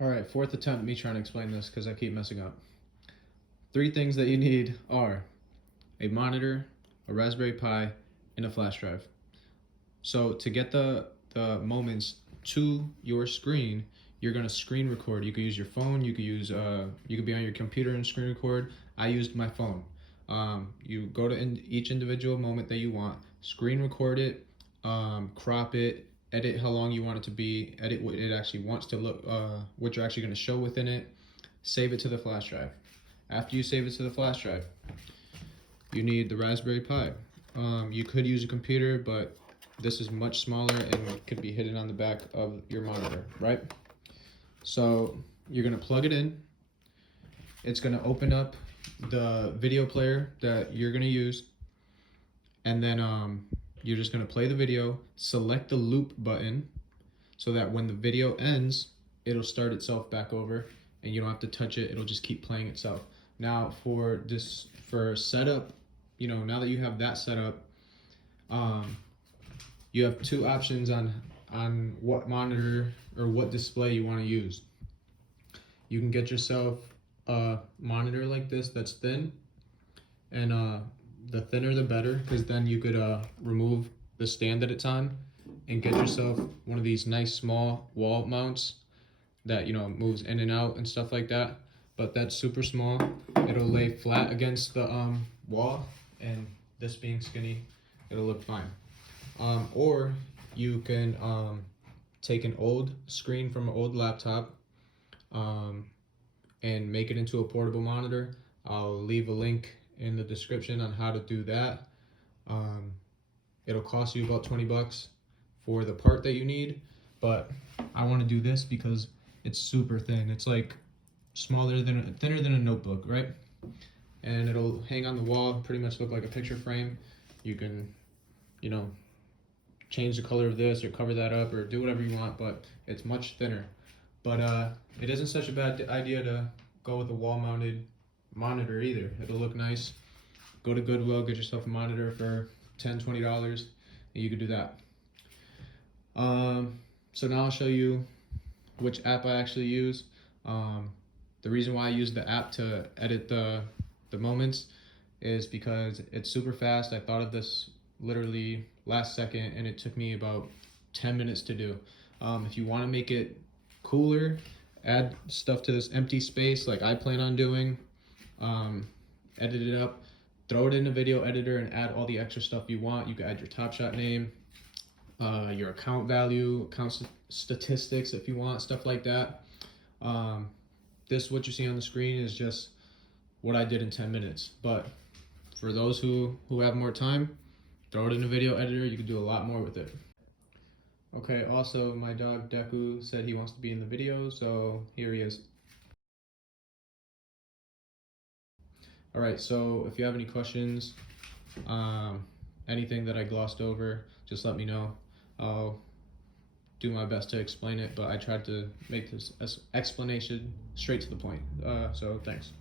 All right, fourth attempt me trying to explain this because I keep messing up. Three things that you need are a monitor, a Raspberry Pi, and a flash drive. So to get the moments to your screen, you're gonna screen record. You could use your phone. You could be on your computer and screen record. I used my phone. You go to each individual moment that you want, screen record it, crop it, edit how long you want it to be, edit what it actually wants to look, what you're actually going to show within it, save it to the flash drive. After you save it to the flash drive, you need the Raspberry Pi. You could use a computer, but this is much smaller and could be hidden on the back of your monitor, right? So you're going to plug it in. It's going to open up the video player that you're going to use, and then you're just going to play the video, select the loop button so that when the video ends, it'll start itself back over and you don't have to touch it. It'll just keep playing itself. Now for setup, now that you have that set up, you have two options on what monitor or what display you want to use. You can get yourself a monitor like this that's thin, and the thinner the better, because then you could remove the stand that it's on and get yourself one of these nice small wall mounts that moves in and out and stuff like that. But that's super small. It'll lay flat against the wall, and this being skinny, it'll look fine. Or you can take an old screen from an old laptop and make it into a portable monitor. I'll leave a link in the description on how to do that. It'll cost you about 20 bucks for the part that you need, but I want to do this because it's super thin. It's like thinner than a notebook, right? And it'll hang on the wall, pretty much look like a picture frame. You can, change the color of this or cover that up or do whatever you want, but it's much thinner. But it isn't such a bad idea to go with a wall-mounted monitor either. It'll look nice. Go to Goodwill, get yourself a monitor for $10-20, and you could do that. So now I'll show you which app I actually use. The reason why I use the app to edit the moments is because it's super fast. I thought of this literally last second, and it took me about 10 minutes to do. If you want to make it cooler, add stuff to this empty space like I plan on doing, edit it up, throw it in a video editor and add all the extra stuff you want. You can add your topshot name, your account value, account statistics if you want, stuff like that. What you see on the screen is just what I did in 10 minutes. But for those who have more time, throw it in a video editor. You can do a lot more with it. Okay, also my dog Deku said he wants to be in the video, so here he is. All right, so if you have any questions, anything that I glossed over, just let me know. I'll do my best to explain it, but I tried to make this explanation straight to the point. So thanks.